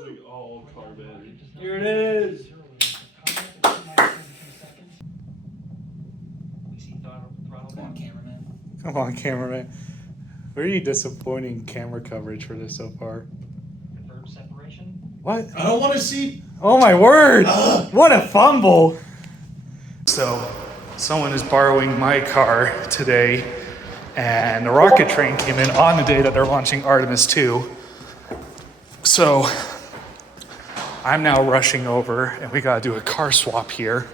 like all carbon. Here it is. Come on, cameraman. Come on, cameraman. Very disappointing camera coverage for this so far. Confirm separation. What? I don't want to see. Oh my word! What a fumble! So, someone is borrowing my car today, and a rocket train came in on the day that they're launching Artemis 2. So, I'm now rushing over, and we gotta do a car swap here.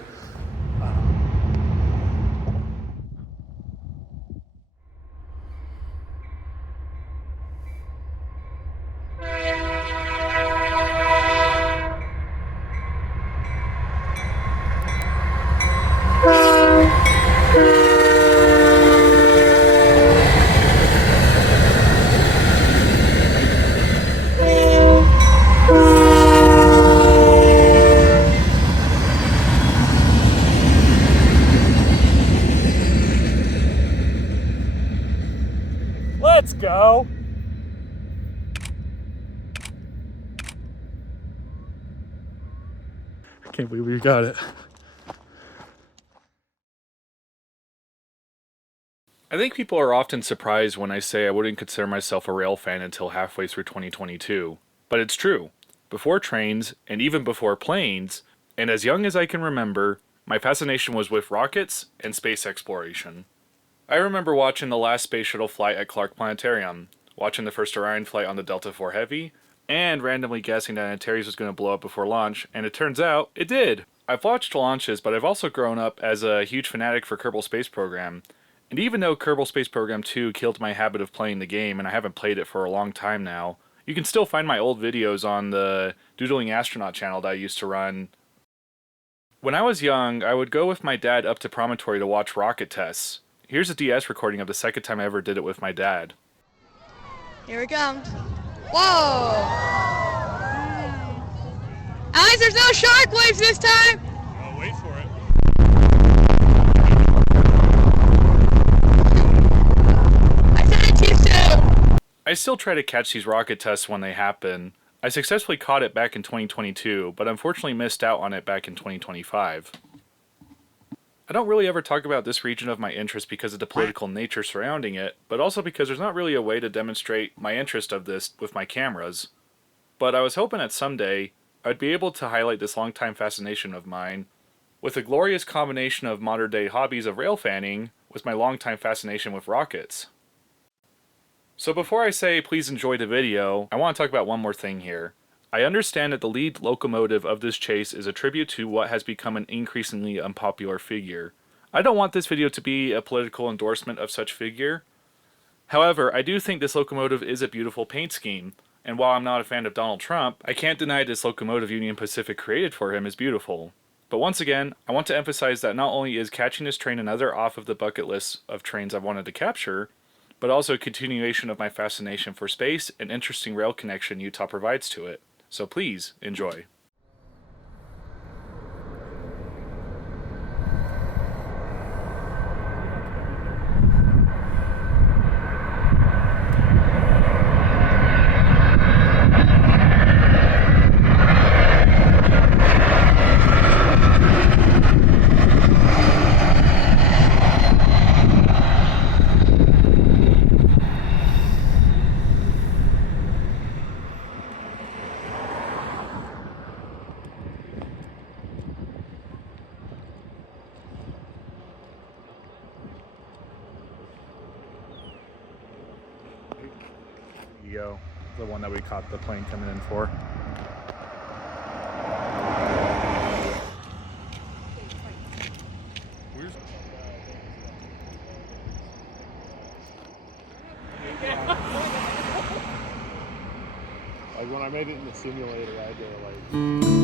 Let's go! I can't believe we got it. I think people are often surprised when I say I wouldn't consider myself a rail fan until halfway through 2022. But it's true. Before trains, and even before planes, and as young as I can remember, my fascination was with rockets and space exploration. I remember watching the last space shuttle flight at Clark Planetarium, watching the first Orion flight on the Delta IV Heavy, and randomly guessing that Antares was going to blow up before launch, and it turns out, it did! I've watched launches, but I've also grown up as a huge fanatic for Kerbal Space Program, and even though Kerbal Space Program 2 killed my habit of playing the game, and I haven't played it for a long time now, you can still find my old videos on the Doodling Astronaut channel that I used to run. When I was young, I would go with my dad up to Promontory to watch rocket tests. Here's a DS recording of the second time I ever did it with my dad. Here it comes. Whoa! Alex, there's no shark waves this time! I'll wait for it. I said it too soon! I still try to catch these rocket tests when they happen. I successfully caught it back in 2022, but unfortunately missed out on it back in 2025. I don't really ever talk about this region of my interest because of the political nature surrounding it, but also because there's not really a way to demonstrate my interest of this with my cameras. But I was hoping that someday I'd be able to highlight this longtime fascination of mine with a glorious combination of modern-day hobbies of rail fanning with my longtime fascination with rockets. So before I say please enjoy the video, I want to talk about one more thing here. I understand that the lead locomotive of this chase is a tribute to what has become an increasingly unpopular figure. I don't want this video to be a political endorsement of such figure. However, I do think this locomotive is a beautiful paint scheme, and while I'm not a fan of Donald Trump, I can't deny this locomotive Union Pacific created for him is beautiful. But once again, I want to emphasize that not only is catching this train another off of the bucket list of trains I've wanted to capture, but also a continuation of my fascination for space and interesting rail connection Utah provides to it. So please, enjoy. Yo, the one that we caught the plane coming in for. Like when I made it in the simulator, I did like.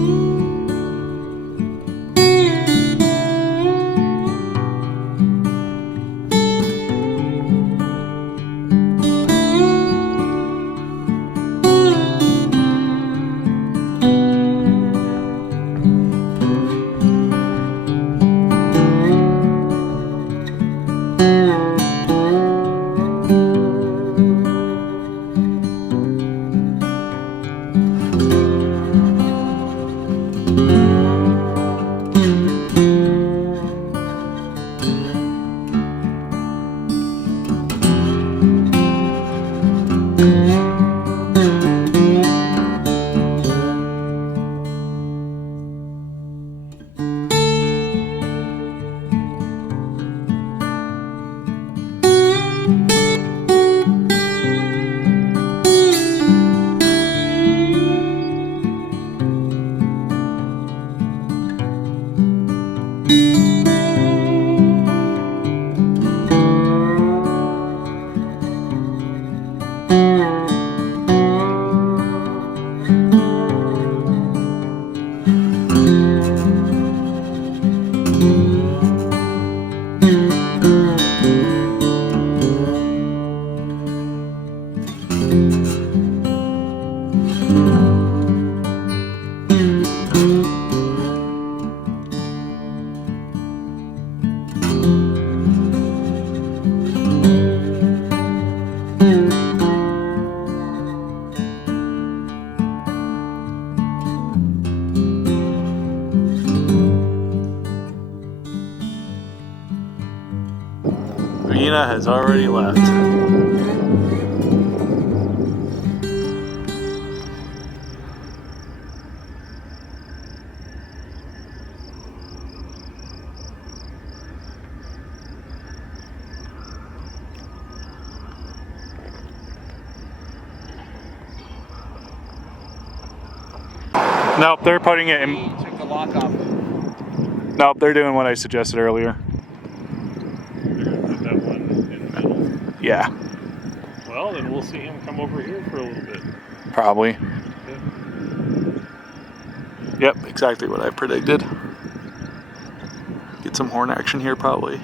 Nina has already left. Nope, they're putting it in. He took the lock off. Nope, they're doing what I suggested earlier. They're gonna put that one in the middle. Yeah, Well, then we'll see him come over here for a little bit. probably. Okay. Yep, exactly what I predicted. Get some horn action here, probably.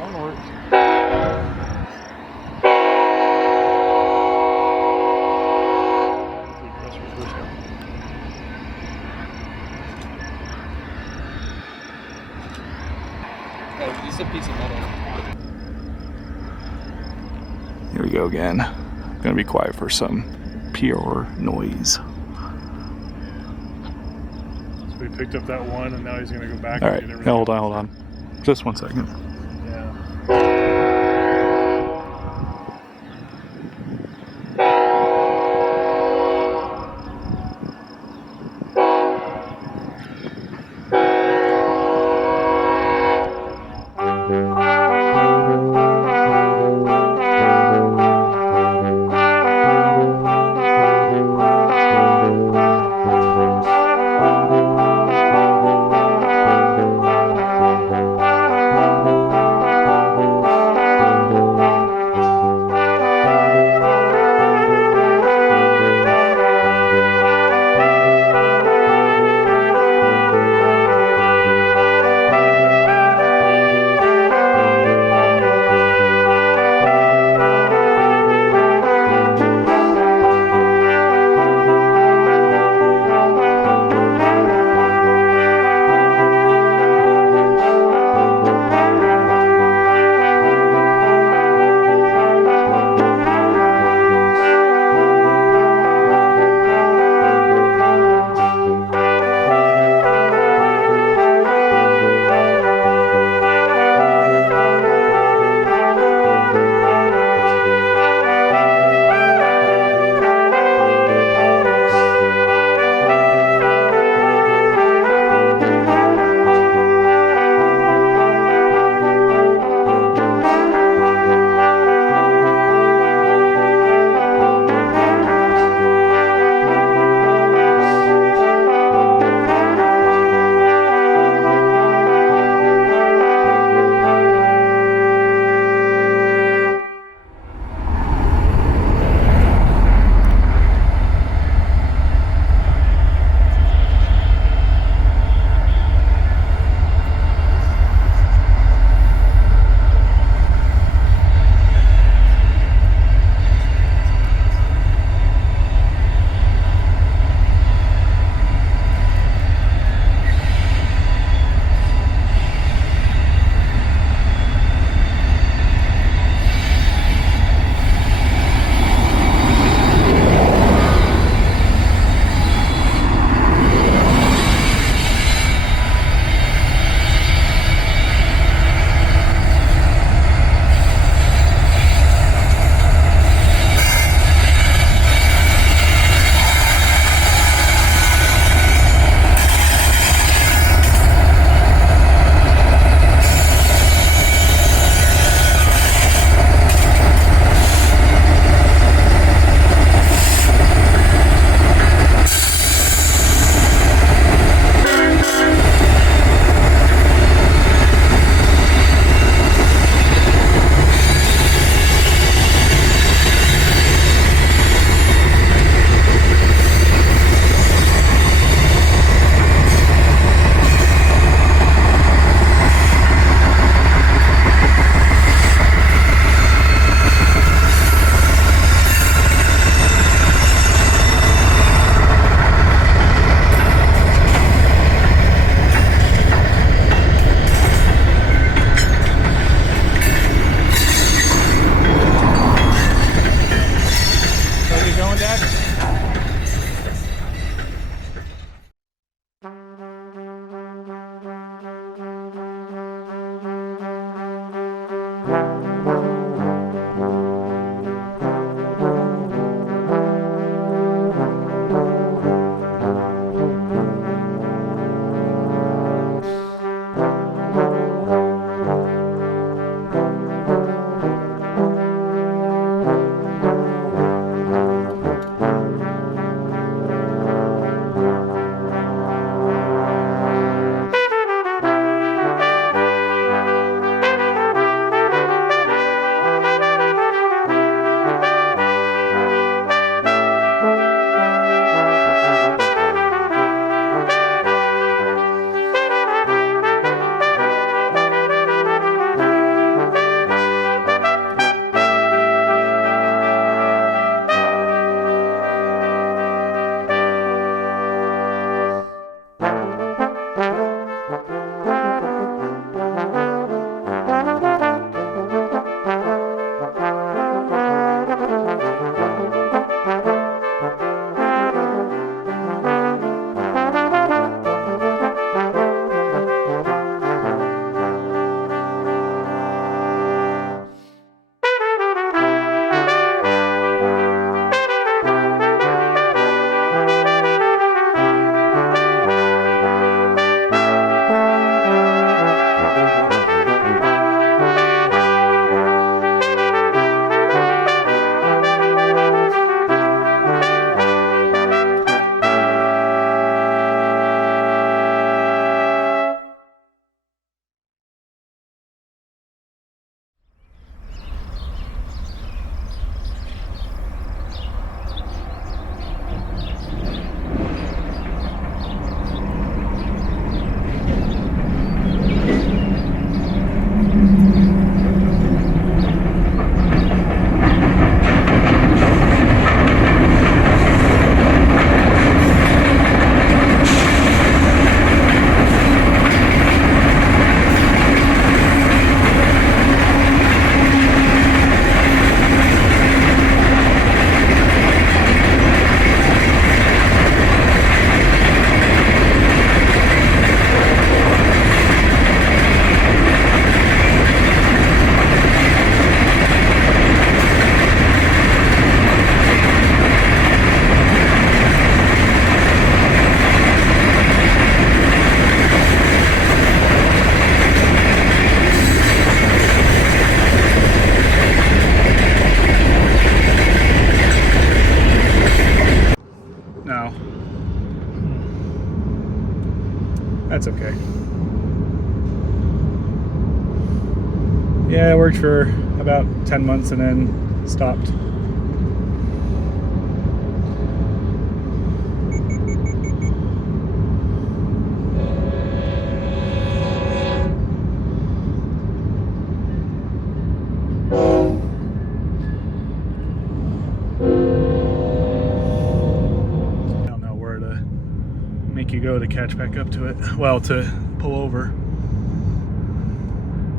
Onwards. Press reverse now. Oh, use a piece of metal. Here we go again. Gonna be quiet for some pure noise. So we picked up that one, and now he's gonna go back. All and right, get now everything hold on, else. hold on. Just 1 second. Yeah. That's okay. Yeah, it worked for about 10 months and then stopped. I don't know where to make you go to catch back up to it. Well, to pull over.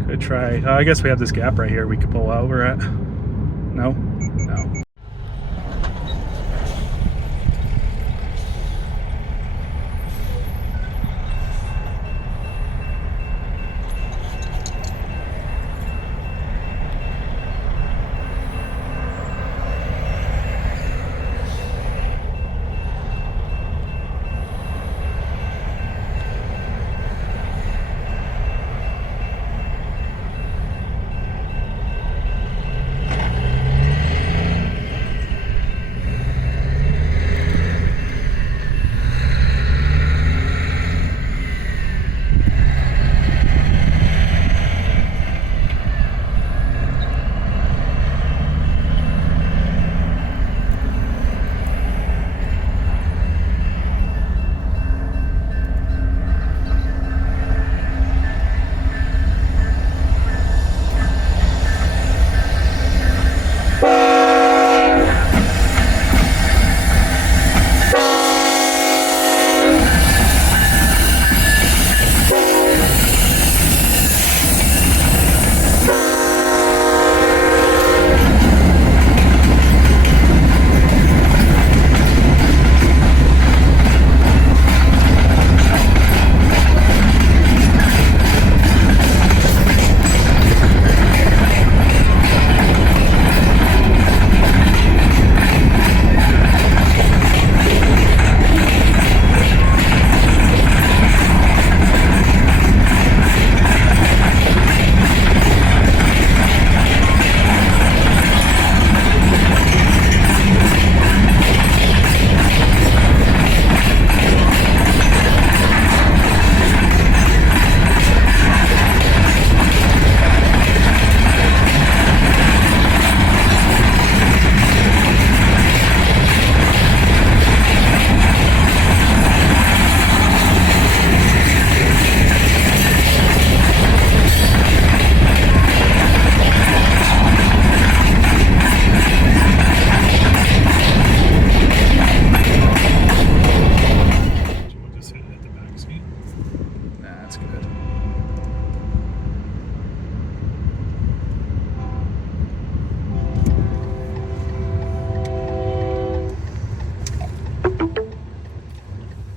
Could try. I guess we have this gap right here we could pull over at. No? No.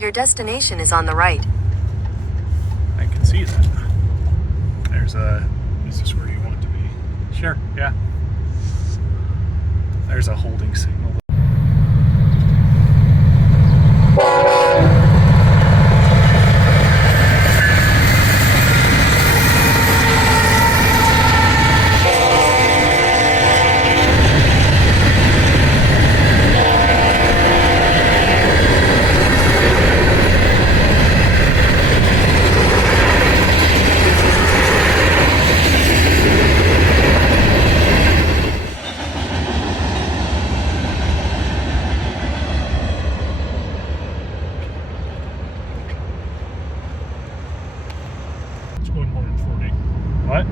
Your destination is on the right. I can see that. There's a... Is this where you want it to be? Sure, yeah. There's a holding signal. What?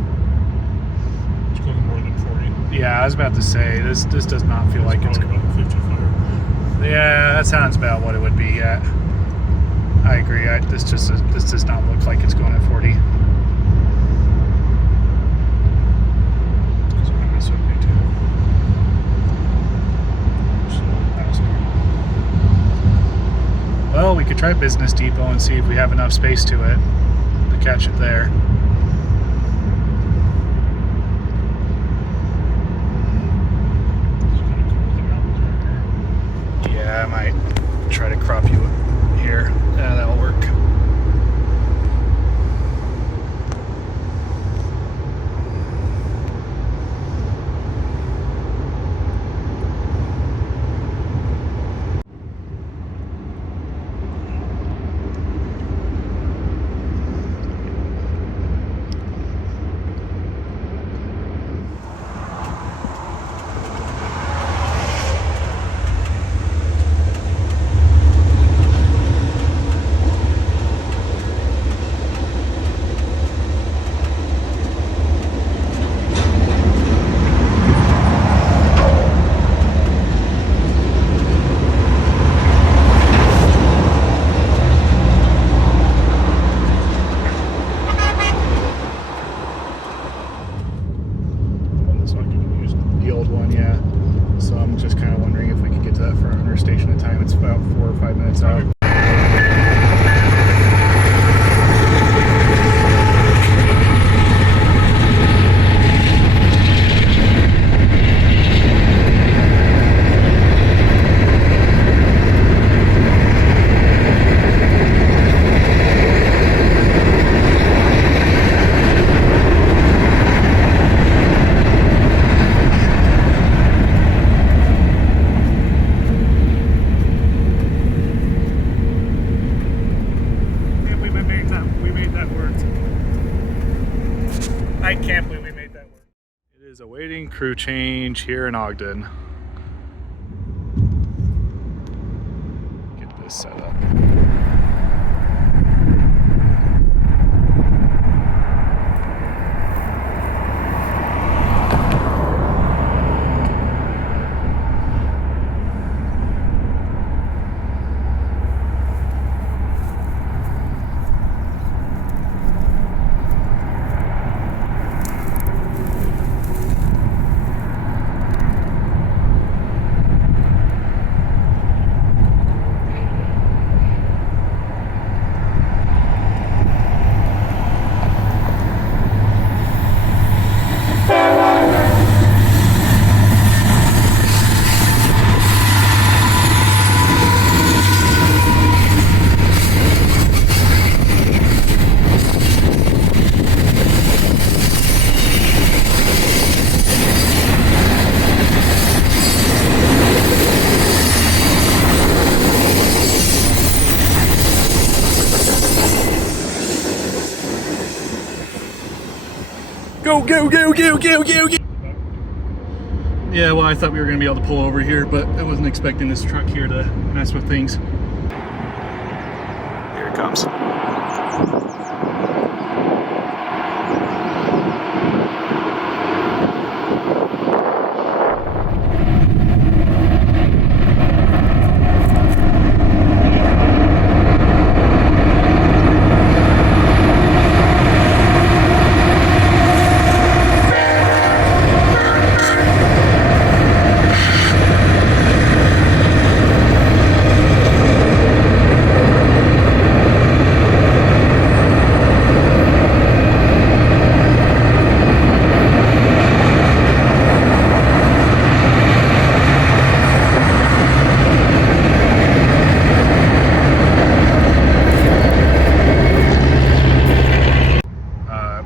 It's going more than 40. Yeah, I was about to say, this does not feel like it's going about 55. Yeah, that sounds about what it would be at. I agree. This does not look like it's going at 40. Well, we could try Business Depot and see if we have enough space to it to catch it there. Yeah, I might try to crop you here. Yeah, that'll work. I can't believe we made that work. It is awaiting crew change here in Ogden. Get this set up. Go, go, go, go, go, go, go! Yeah, well, I thought we were going to be able to pull over here, but I wasn't expecting this truck here to mess with things. Here it comes.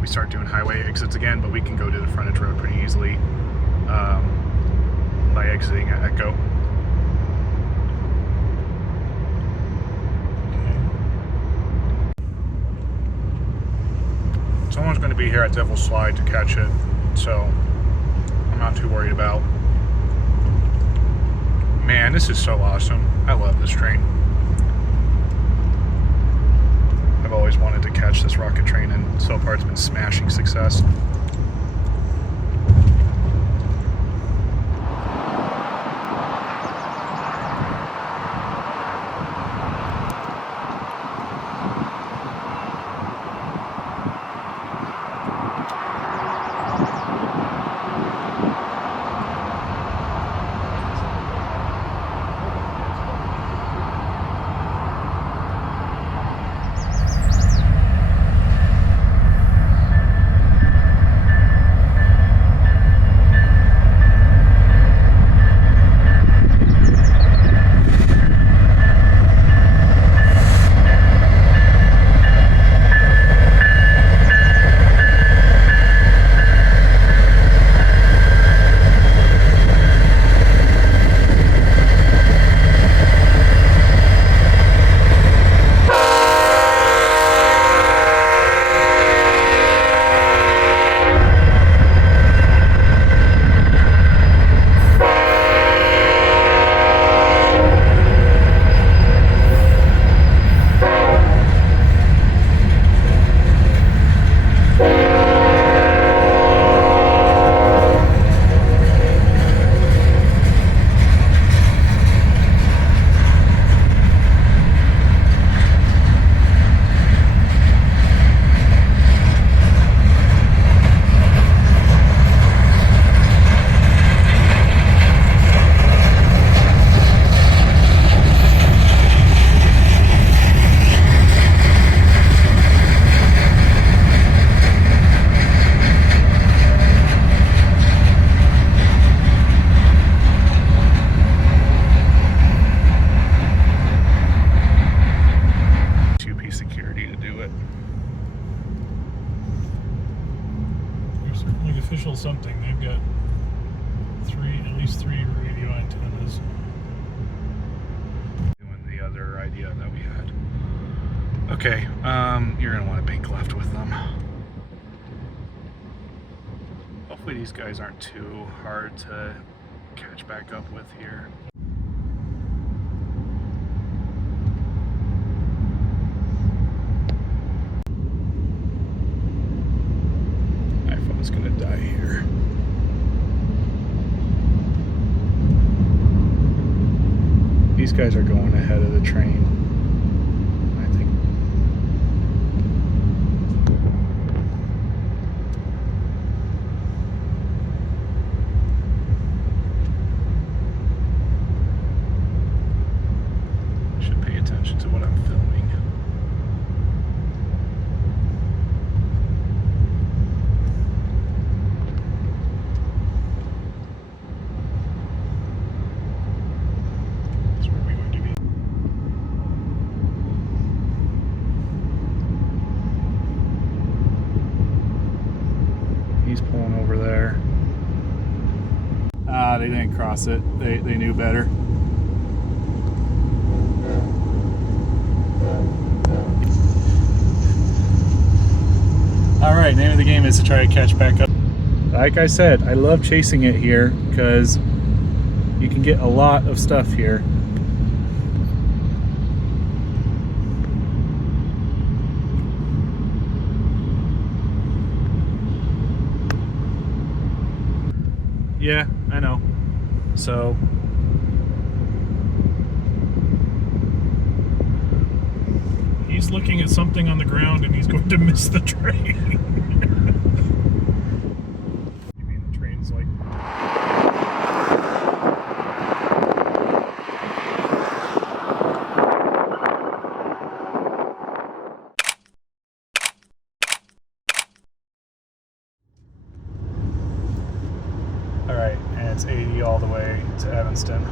Start doing highway exits again, but we can go to the frontage road pretty easily by exiting at Echo. Okay. Someone's going to be here at Devil's Slide to catch it, so I'm not too worried about. Man, this is so awesome. I love this train. I've always wanted to catch this rocket train, and so far it's been smashing success. official something. They've got at least three radio antennas. Doing the other idea that we had. Okay, you're gonna want to bank left with them. Hopefully these guys aren't too hard to catch back up with here. iPhone's gonna die here. These guys are going ahead of the train, I think. Should pay attention to what I'm filming. He's pulling over there. They didn't cross it. They knew better. Alright, name of the game is to try to catch back up. Like I said, I love chasing it here because you can get a lot of stuff here. Yeah, I know. So He's looking at something on the ground and he's going to miss the train. You mean the train's like... Alright, and it's 80 all the way to Evanston.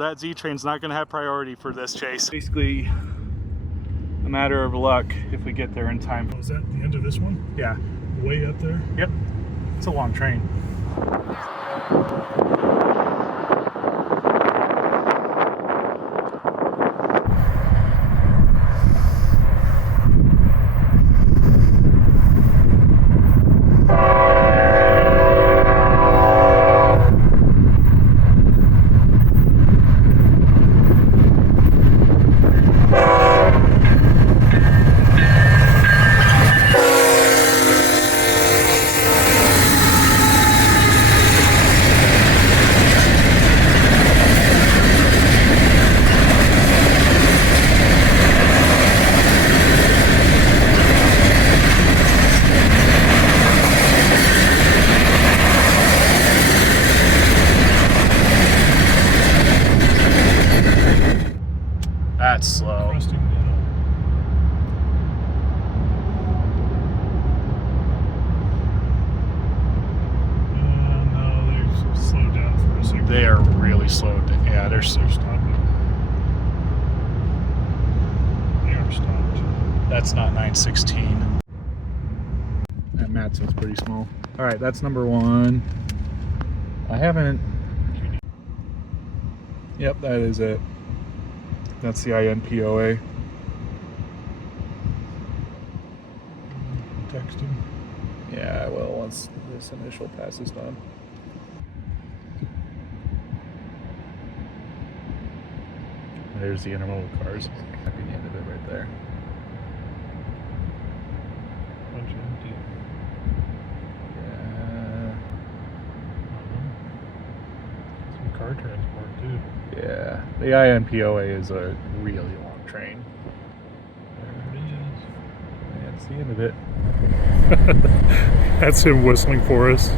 That Z train's not going to have priority for this chase. Basically a matter of luck if we get there in time. Was that the end of this one? Yeah. Way up there? Yep. It's a long train. slowed down. Yeah, they're stopping. They are stopped. That's not 916. That Matson's pretty small. All right, that's number one. I haven't. Yep, that is it. That's the INPOA. Text him. Yeah, I will once this initial pass is done. There's the intermodal cars. At the end of it right there. Bunch of empty. Yeah. Some car transport too. Yeah. The INPOA is a really long train. There it is. Yeah, that's the end of it. That's him whistling for us.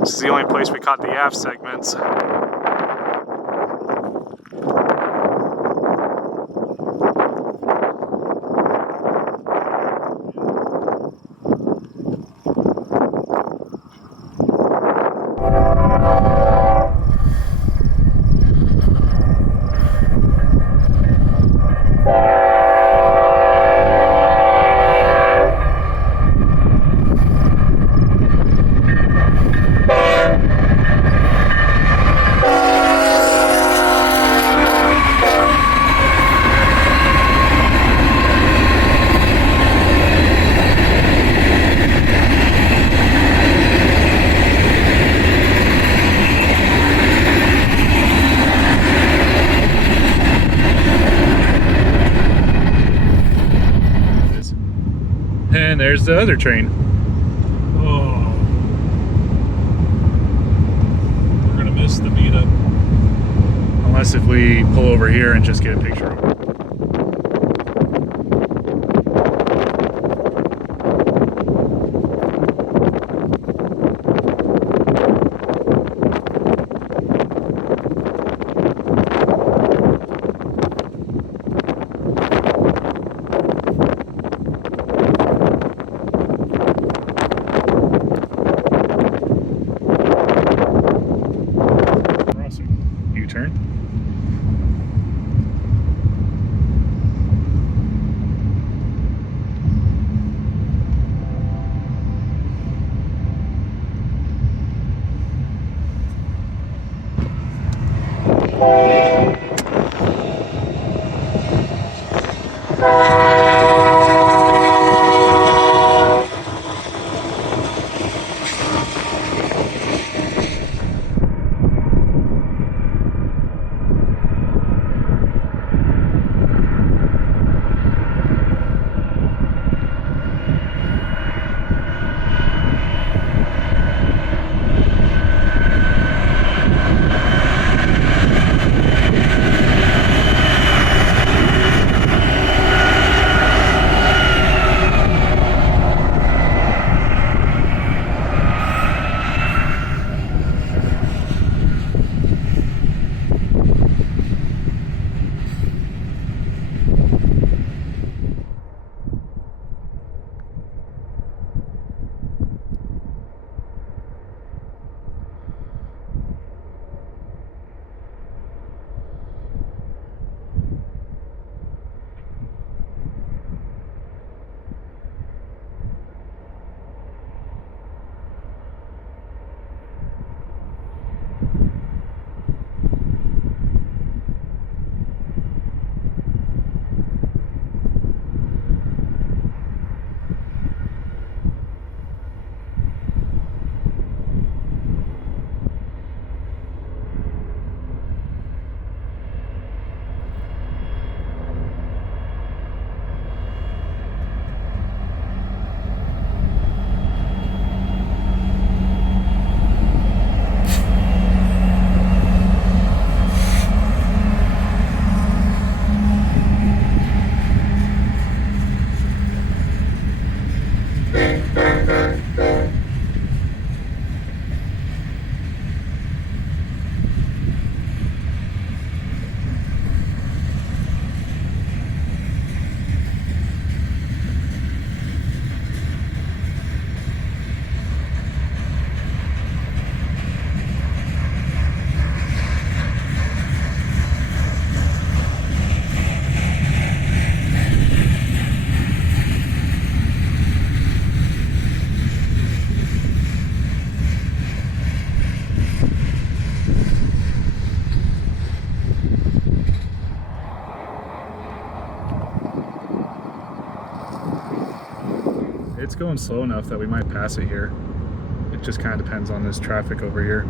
This is the only place we caught the aft segments. And there's the other train. Oh. We're gonna miss the meetup. Unless if we pull over here and just get a picture of it. U-turn. going slow enough that we might pass it here. It just kind of depends on this traffic over here.